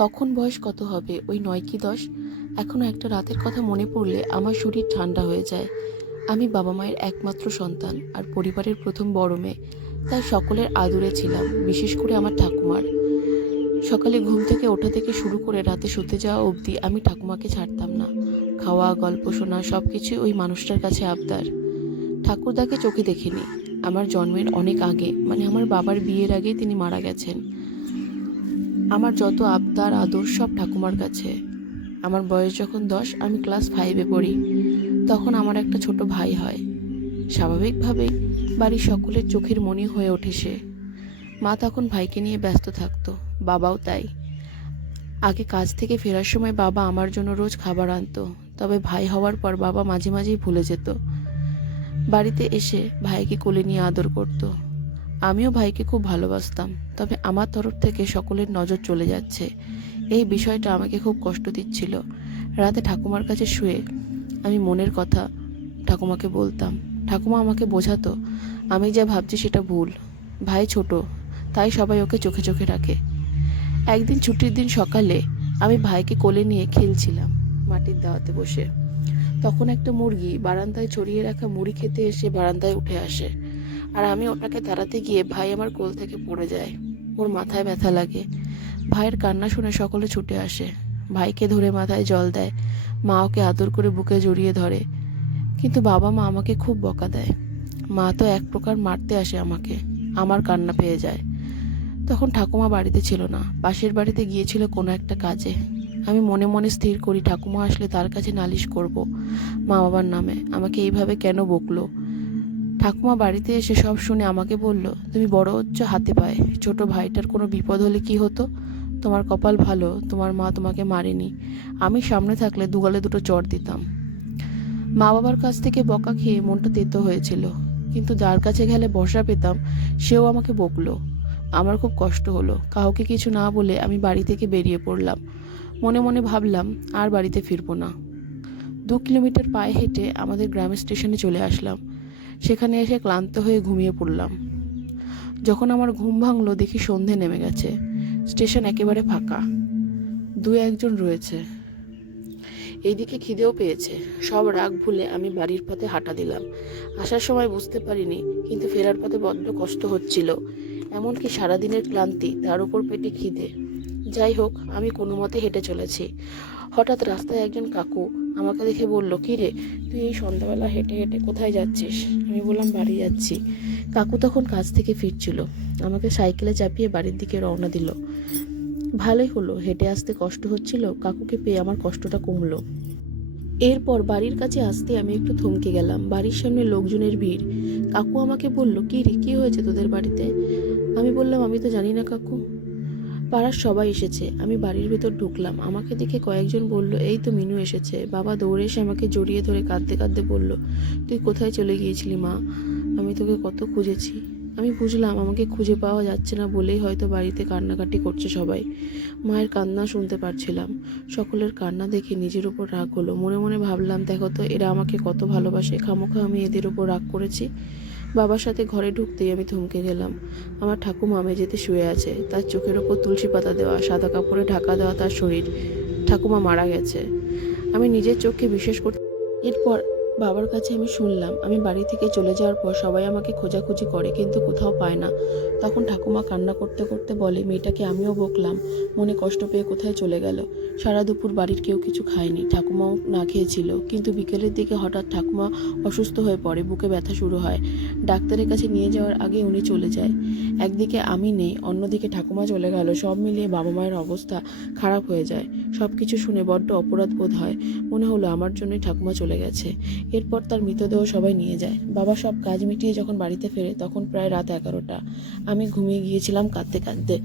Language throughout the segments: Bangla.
তখন বয়স কত হবে, ওই ৯ কি ১০। এখনও একটা রাতের কথা মনে পড়লে আমার শরীর ঠান্ডা হয়ে যায়। আমি বাবা মায়ের একমাত্র সন্তান আর পরিবারের প্রথম বড় মেয়ে, তাই সকলের আদরে ছিলাম, বিশেষ করে আমার ঠাকুমার। সকালে ঘুম থেকে ওঠা থেকে শুরু করে রাতে শুতে যাওয়া অবধি আমি ঠাকুমাকে ছাড়তাম না। খাওয়া, গল্প শোনা, সব কিছুই ওই মানুষটার কাছে আবদার। ঠাকুরদাকে চোখে দেখিনি। আমার জন্মের অনেক আগে, মানে আমার বাবার বিয়ের আগে তিনি মারা গেছেন। আমার যত আবদার আদর সব ঠাকুমার কাছে। আমার বয়স যখন ১০, আমি ক্লাস 5-এ পড়ি। তখন আমার একটা ছোট ভাই হয়। স্বাভাবিকভাবেই বাড়ির সকলের চোখের মণি হয়ে ওঠে সে। মা তখন ভাইকে নিয়ে ব্যস্ত থাকতো, বাবাও তাই। আগে কাজ থেকে ফেরার সময় বাবা আমার জন্য রোজ খাবার আনতো, তবে ভাই হওয়ার পর বাবা মাঝে মাঝেই ভুলে যেত। বাড়িতে এসে ভাইকে কোলে নিয়ে আদর করত। আমিও ভাইকে খুব ভালোবাসতাম, তবে আমার তরফ থেকে সকলের নজর চলে যাচ্ছে, এই বিষয়টা আমাকে খুব কষ্ট দিচ্ছিল। রাতে ঠাকুমার কাছে শুয়ে আমি মনের কথা ঠাকুমাকে বলতাম। ঠাকুমা আমাকে বোঝাতো আমি যা ভাবছি সেটা ভুল। ভাই ছোট, তাই সবাই ওকে চোখে চোখে রাখে। একদিন ছুটির দিন সকালে আমি ভাইকে কোলে নিয়ে খেলছিলাম মাটির দাওয়াতে বসে। তখন একটা মুরগি বারান্দায় ছড়িয়ে রাখা মুড়ি খেতে এসে বারান্দায় উঠে আসে, আর আমি ওটাকে তাড়াতে গিয়ে ভাই আমার কোল থেকে পড়ে যায়। ওর মাথায় ব্যথা লাগে। ভাইয়ের কান্না শুনে সকলে ছুটে আসে, ভাইকে ধরে মাথায় জল দেয়। মা ওকে আদর করে বুকে জড়িয়ে ধরে, কিন্তু বাবা মা আমাকে খুব বকা দেয়। মা তো এক প্রকার মারতে আসে আমাকে। আমার কান্না পেয়ে যায়। তখন ঠাকুমা বাড়িতে ছিল না, পাশের বাড়িতে গিয়েছিল কোনো একটা কাজে। আমি মনে মনে স্থির করি ঠাকুমা আসলে তার কাছে নালিশ করব মা বাবার নামে, আমাকে এইভাবে কেন বকলো। ঠাকুমা বাড়িতে এসে সব শুনে আমাকে বলল, তুমি বড় হচ্ছ হাতে পায়ে, ছোট ভাইটার কোনো বিপদ হলে কি হতো? তোমার কপাল ভালো, তোমার মা তোমাকে মারেনি। আমি সামনে থাকলে দুগালে দুটো চড় দিতাম। মা বাবার কাছ থেকে বকা খেয়ে মনটা তেতো হয়েছিল, কিন্তু যার কাছে গেলে ভরসা পেতাম সেও আমাকে বকলো। আমার খুব কষ্ট হলো। কাউকে কিছু না বলে আমি বাড়ি থেকে বেরিয়ে পড়লাম। মনে মনে ভাবলাম আর বাড়িতে ফিরবো না। 2 কিলোমিটার পায়ে হেঁটে আমাদের গ্রামের স্টেশনে চলে আসলাম। সেখানে এসে ক্লান্ত হয়ে ঘুমিয়ে পড়লাম। যখন আমার ঘুম ভাঙলো দেখি সন্ধে নেমে গেছে। স্টেশন একেবারে ফাঁকা, 2-1 জন রয়েছে। এইদিকে খিদেও পেয়েছে। সব রাগ ভুলে আমি বাড়ির পথে হাঁটা দিলাম। আসার সময় বুঝতে পারিনি, কিন্তু ফেরার পথে বড্ড কষ্ট হচ্ছিল। এমনকি সারাদিনের ক্লান্তি, তার উপর পেটে খিদে। যাই হোক, আমি কোনো মতে হেঁটে চলেছি। হঠাৎ রাস্তায় একজন কাকু আমাকে দেখে বলল, কী রে, তুই এই সন্ধ্যাবেলা হেঁটে হেঁটে কোথায় যাচ্ছিস? আমি বললাম, বাড়ি যাচ্ছি। কাকু তখন কাজ থেকে ফিরছিল, আমাকে সাইকেলে চাপিয়ে বাড়ির দিকে রওনা দিল। ভালোই হলো, হেঁটে আসতে কষ্ট হচ্ছিল, কাকুকে পেয়ে আমার কষ্টটা কমলো। এরপর বাড়ির কাছে আসতে আমি একটু থমকে গেলাম। বাড়ির সামনে লোকজনের ভিড়। কাকু আমাকে বলল, কী রে, কী হয়েছে তোদের বাড়িতে? আমি বললাম, আমি তো জানি না কাকু। পাড়ার সবাই এসেছে। আমি বাড়ির ভেতর ঢুকলাম। আমাকে দেখে কয়েকজন বলল, এই তো মিনু এসেছে। বাবা দৌড়ে এসে আমাকে জড়িয়ে ধরে কাঁদতে কাঁদতে বলল, তুই কোথায় চলে গিয়েছিলি মা? আমি তোকে কত খুঁজেছি। আমি বুঝলাম আমাকে খুঁজে পাওয়া যাচ্ছে না বলেই হয়তো বাড়িতে কান্নাকাটি করছে সবাই। মায়ের কান্না শুনতে পারছিলাম। সকলের কান্না দেখে নিজের উপর রাগ হলো। মনে মনে ভাবলাম, দেখো তো এরা আমাকে কত ভালোবাসে, খামোখা আমি এদের উপর রাগ করেছি। বাবার সাথে ঘরে ঢুকতেই আমি থমকে গেলাম। আমার ঠাকুমা মেঝেতে শুয়ে আছে, তার চোখের ওপর তুলসী পাতা দেওয়া, সাদা কাপড়ে ঢাকা দেওয়া তার শরীর। ঠাকুমা মারা গেছে। আমি নিজের চোখে বিশ্বাস করতে। এরপর বাবার কাছে আমি শুনলাম, আমি বাড়ি থেকে চলে যাওয়ার পর সবাই আমাকে খোঁজাখুঁজি করে, কিন্তু কোথাও পায় না। তখন ঠাকুমা কান্না করতে করতে বলে, মেয়েটাকে আমিও বকলাম, মনে কষ্ট পেয়ে কোথায় চলে গেল। সারা দুপুর বাড়ির কেউ কিছু খায়নি, ঠাকুমাও না খেয়েছিল। কিন্তু বিকেলের দিকে হঠাৎ ঠাকুমা অসুস্থ হয়ে পড়ে, বুকে ব্যথা শুরু হয়। ডাক্তারের কাছে নিয়ে যাওয়ার আগে উনি চলে যায়। একদিকে আমি নেই, অন্যদিকে ঠাকুমা চলে গেল। সব মিলিয়ে বাবা মায়ের অবস্থা খারাপ হয়ে যায়। সব কিছু শুনে বড্ড অপরাধ বোধ হয়। মনে হলো আমার জন্যই ঠাকুমা চলে গেছে। এরপর তার মৃতদেহ সবাই নিয়ে যায়। বাবা সব কাজ মিটিয়ে যখন বাড়িতে ফেরে তখন প্রায় রাত 11টা। আমি ঘুমিয়ে গিয়েছিলাম কাঁদতে কাঁদতে।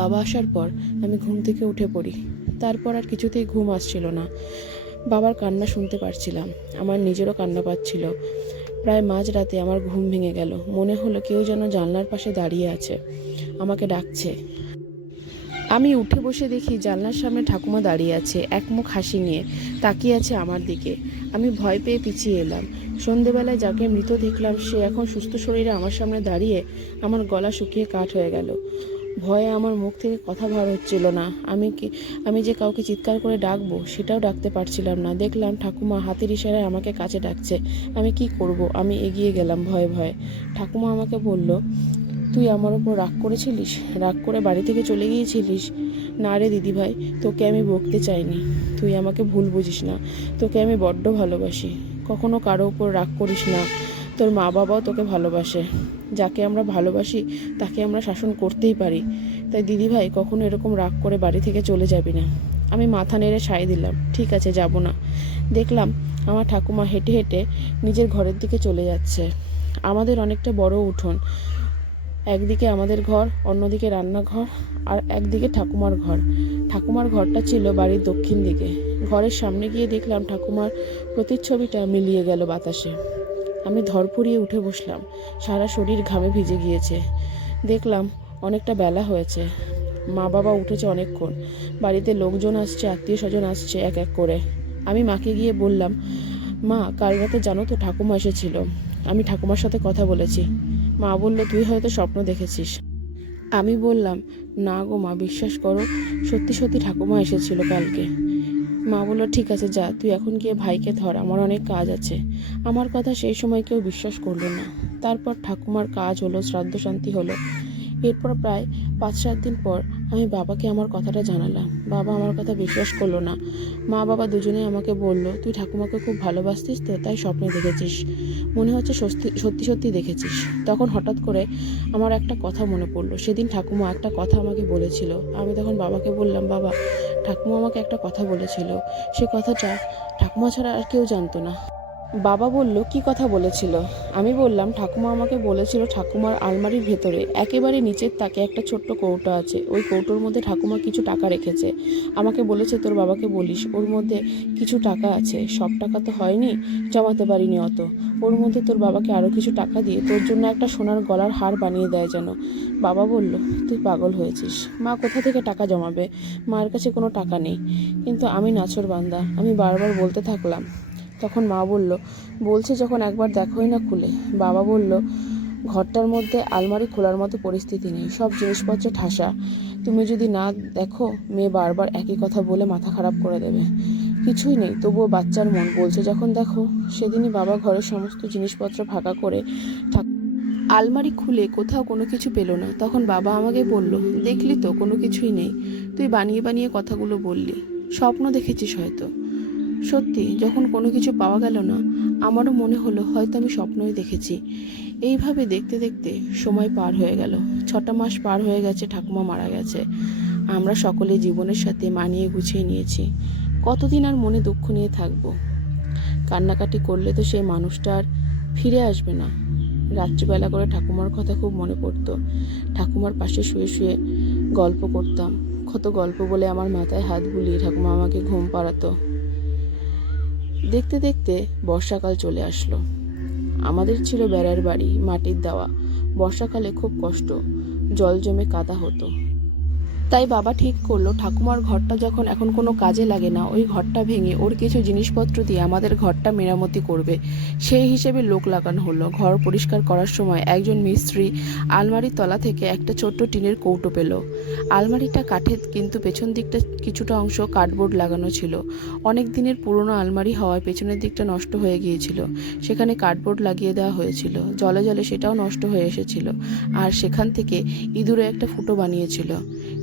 বাবা আসার পর আমি ঘুম থেকে উঠে পড়ি। তারপর আর কিছুতেই ঘুম আসছিল না। বাবার কান্না শুনতে পারছিলাম, আমার নিজেরও কান্না পাচ্ছিল। প্রায় মাঝরাতে আমার ঘুম ভেঙে গেল। মনে হলো কেউ যেন জানলার পাশে দাঁড়িয়ে আছে, আমাকে ডাকছে। আমি উঠে বসে দেখি জানলার সামনে ঠাকুমা দাঁড়িয়ে আছে, এক মুখ হাসি নিয়ে তাকিয়ে আছে আমার দিকে। আমি ভয় পেয়ে পিছিয়ে এলাম। সন্ধেবেলায় যাকে মৃত দেখলাম সে এখন সুস্থ শরীরে আমার সামনে দাঁড়িয়ে। আমার গলা শুকিয়ে কাঠ হয়ে গেল। ভয়ে আমার মুখ থেকে কথা বার হচ্ছিল না। আমি যে কাউকে চিৎকার করে ডাকবো সেটাও ডাকতে পারছিলাম না। দেখলাম ঠাকুমা হাতের ইশারায় আমাকে কাছে ডাকছে। আমি কি করব? আমি এগিয়ে গেলাম ভয়ে ভয়ে। ঠাকুমা আমাকে বলল, তুই আমার ওপর রাগ করেছিলিস? রাগ করে বাড়ি থেকে চলে গিয়েছিলিস? না রে দিদিভাই, তোকে আমি বকতে চাইনি। তুই আমাকে ভুল বুঝিস না। তোকে আমি বড্ড ভালোবাসি। কখনো কারো ওপর রাগ করিস না। তোর মা বাবাও তোকে ভালোবাসে। যাকে আমরা ভালোবাসি তাকে আমরা শাসন করতেই পারি। তাই দিদিভাই, কখনো এরকম রাগ করে বাড়ি থেকে চলে যাবি না। আমি মাথা নেড়ে সায় দিলাম, ঠিক আছে, যাব না। দেখলাম আমার ঠাকুমা হেঁটে হেঁটে নিজের ঘরের দিকে চলে যাচ্ছে। আমাদের অনেকটা বড় উঠোন। একদিকে আমাদের ঘর, অন্যদিকে রান্নাঘর, আর একদিকে ঠাকুমার ঘর। ঠাকুমার ঘরটা ছিল বাড়ির দক্ষিণ দিকে। ঘরের সামনে গিয়ে দেখলাম ঠাকুমার প্রতিচ্ছবিটা মিলিয়ে গেল বাতাসে। আমি ধরফড়িয়ে উঠে বসলাম। সারা শরীর ঘামে ভিজে গিয়েছে। দেখলাম অনেকটা বেলা হয়েছে। মা বাবা উঠেছে অনেকক্ষণ। বাড়িতে লোকজন আসছে, আত্মীয় স্বজন আসছে এক এক করে। আমি মাকে গিয়ে বললাম, মা, কাল রাতে জানো তো ঠাকুমা এসেছিল। আমি ঠাকুমার সাথে কথা বলেছি। মা বলল, তুই হয়তো স্বপ্ন দেখেছিস। আমি বললাম, না গো মা, বিশ্বাস করো, সত্যি সত্যি ঠাকুমা এসেছিল কালকে। মা বলল, ঠিক আছে, যা, তুই এখন গিয়ে ভাইকে ধর, আমার অনেক কাজ আছে। আমার কথা সেই সময় কেউ বিশ্বাস করলো না। তারপর ঠাকুমার কাজ হলো, শ্রাদ্ধ শান্তি হলো। এরপর প্রায় 5-7 দিন পর আমি বাবাকে আমার কথাটা জানালাম। বাবা আমার কথা বিশ্বাস করলো না। মা বাবা দুজনেই আমাকে বলল, তুই ঠাকুমাকে খুব ভালোবাসতিস তো, তাই স্বপ্নে দেখেছিস। মনে হচ্ছে সত্যি সত্যি দেখেছিস। তখন হঠাৎ করে আমার একটা কথা মনে পড়লো। সেদিন ঠাকুমা একটা কথা আমাকে বলেছিল। আমি তখন বাবাকে বললাম, বাবা, ঠাকুমা আমাকে একটা কথা বলেছিল। সে কথাটা ঠাকুমা ছাড়া আর কেউ জানতো না। বাবা বলল, কি কথা বলেছিল? আমি বললাম, ঠাকুমা আমাকে বলেছিল ঠাকুমার আলমারির ভেতরে একেবারে নিচের তাকে একটা ছোট্ট কৌটো আছে। ওই কৌটোর মধ্যে ঠাকুমা কিছু টাকা রেখেছে। আমাকে বলেছে তোর বাবাকে বলিস, ওর মধ্যে কিছু টাকা আছে। সব টাকা তো হয়নি, জমাতে পারিনি অত। ওর মধ্যে তোর বাবাকে আরও কিছু টাকা দিয়ে তোর জন্য একটা সোনার গলার হার বানিয়ে দেয় যেন। বাবা বলল, তুই পাগল হয়েছিস। মা কোথা থেকে টাকা জমাবে? মায়ের কাছে কোনো টাকা নেই। কিন্তু আমি নাছোড়বান্দা, আমি বারবার বলতে থাকলাম। তখন মা বলছে যখন একবার দেখোই না খুলে। বাবা বলল, ঘরটার মধ্যে আলমারি খোলার মতো পরিস্থিতি নেই, সব জিনিসপত্রে ঠাসা। তুমি যদি না দেখো, মেয়ে বারবার একই কথা বলে মাথা খারাপ করে দেবে। কিছুই নেই, তবুও বাচ্চার মন বলছে যখন দেখো। সেদিনই বাবা ঘরের সমস্ত জিনিসপত্র ফাঁকা করে আলমারি খুলে কোথাও কোনো কিছু পেল না। তখন বাবা আমাকে বলল, দেখলি তো, কোনো কিছুই নেই। তুই বানিয়ে বানিয়ে কথাগুলো বললি, স্বপ্ন দেখেছিস হয়তো। সত্যি, যখন কোনো কিছু পাওয়া গেল না, আমারও মনে হলো হয়তো আমি স্বপ্নই দেখেছি। এইভাবে দেখতে দেখতে সময় পার হয়ে গেল। 6টা মাস পার হয়ে গেছে, ঠাকুমা মারা গেছে। আমরা সকলে জীবনের সাথে মানিয়ে গুছিয়ে নিয়েছি। কতদিন আর মনে দুঃখ নিয়ে থাকবো? কান্নাকাটি করলে তো সেই মানুষটা আর ফিরে আসবে না। রাত্রিবেলা করে ঠাকুমার কথা খুব মনে পড়তো। ঠাকুমার পাশে শুয়ে শুয়ে গল্প করতাম। কত গল্প বলে আমার মাথায় হাত বুলিয়ে ঠাকুমা আমাকে ঘুম পাড়াতো। দেখতে দেখতে বর্ষাকাল চলে আসলো। আমাদের ছিল বেড়ার বাড়ি, মাটির দেওয়া। বর্ষাকালে খুব কষ্ট, জল জমে কাদা হতো। তাই বাবা ঠিক করলো, ঠাকুমার ঘরটা যখন এখন কোনো কাজে লাগে না, ওই ঘরটা ভেঙে ওর কিছু জিনিসপত্র দিয়ে আমাদের ঘরটা মেরামতি করবে। সেই হিসেবে লোক লাগানো হলো। ঘর পরিষ্কার করার সময় একজন মিস্ত্রি আলমারির তলা থেকে একটা ছোট্ট টিনের কৌটো পেল। আলমারিটা কাঠের, কিন্তু পেছন দিকটা কিছুটা অংশ কার্ডবোর্ড লাগানো ছিল। অনেক দিনের পুরনো আলমারি হওয়ায় পেছনের দিকটা নষ্ট হয়ে গিয়েছিল। সেখানে কার্ডবোর্ড লাগিয়ে দেওয়া হয়েছিল। জলে জলে সেটাও নষ্ট হয়ে এসেছিল। আর সেখান থেকে ইঁদুরে একটা ফুটো বানিয়েছিল।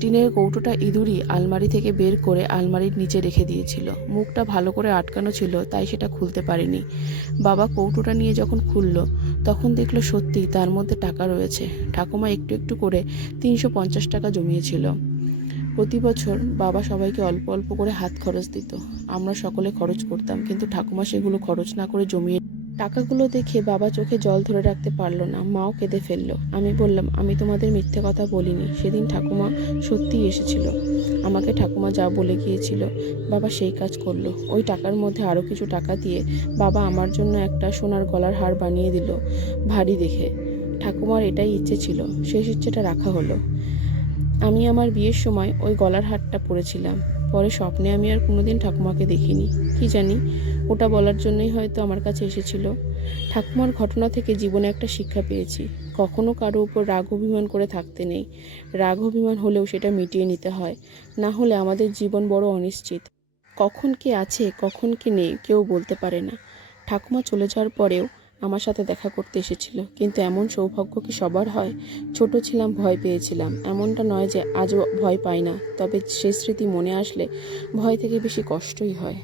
টিনের কৌটোটা ইঁদুরই আলমারি থেকে বের করে আলমারির নিচে রেখে দিয়েছিল। মুখটা ভালো করে আটকানো ছিল, তাই সেটা খুলতে পারেনি। বাবা কৌটোটা নিয়ে যখন খুলল, তখন দেখলো সত্যি তার মধ্যে টাকা রয়েছে। ঠাকুমা একটু একটু করে 350 টাকা জমিয়েছিল। প্রতি বছর বাবা সবাইকে অল্প অল্প করে হাত খরচ দিত। আমরা সকলে খরচ করতাম, কিন্তু ঠাকুমা সেগুলো খরচ না করে জমিয়ে টাকাগুলো দেখে বাবা চোখে জল ধরে রাখতে পারলো না। মাও কেঁদে ফেললো। আমি বললাম, আমি তোমাদের মিথ্যে কথা বলিনি। সেদিন ঠাকুমা সত্যিই এসেছিল। আমাকে ঠাকুমা যা বলে গিয়েছিল বাবা সেই কাজ করলো। ওই টাকার মধ্যে আরও কিছু টাকা দিয়ে বাবা আমার জন্য একটা সোনার গলার হার বানিয়ে দিল, ভারী দেখে। ঠাকুমার এটাই ইচ্ছে ছিল, শেষ ইচ্ছেটা রাখা হলো। আমি আমার বিয়ের সময় ওই গলার হারটা পরেছিলাম। পরে স্বপ্নে আমি আর কোনোদিন ঠাকুমাকে দেখিনি। কি জানি, ওটা বলার জন্যই হয়তো আমার কাছে এসেছিল। ঠাকুমার ঘটনা থেকে জীবনে একটা শিক্ষা পেয়েছি, কখনো কারো উপর রাগ অভিমান করে থাকতে নেই। রাগ অভিমান হলেও সেটা মিটিয়ে নিতে হয়, না হলে আমাদের জীবন বড় অনিশ্চিত। কখন কে আছে কখন কে নেই কেউ বলতে পারে না। ঠাকুমা চলে যাওয়ার পরেও আমার সাথে দেখা করতে এসেছিল, কিন্তু এমন সৌভাগ্য কি সবার হয়? ছোট ছিলাম, ভয় পেয়েছিলাম, এমনটা নয় যে আজও ভয় পাই না, তবে সে স্মৃতি মনে আসলে ভয় থেকে বেশি কষ্টই হয়।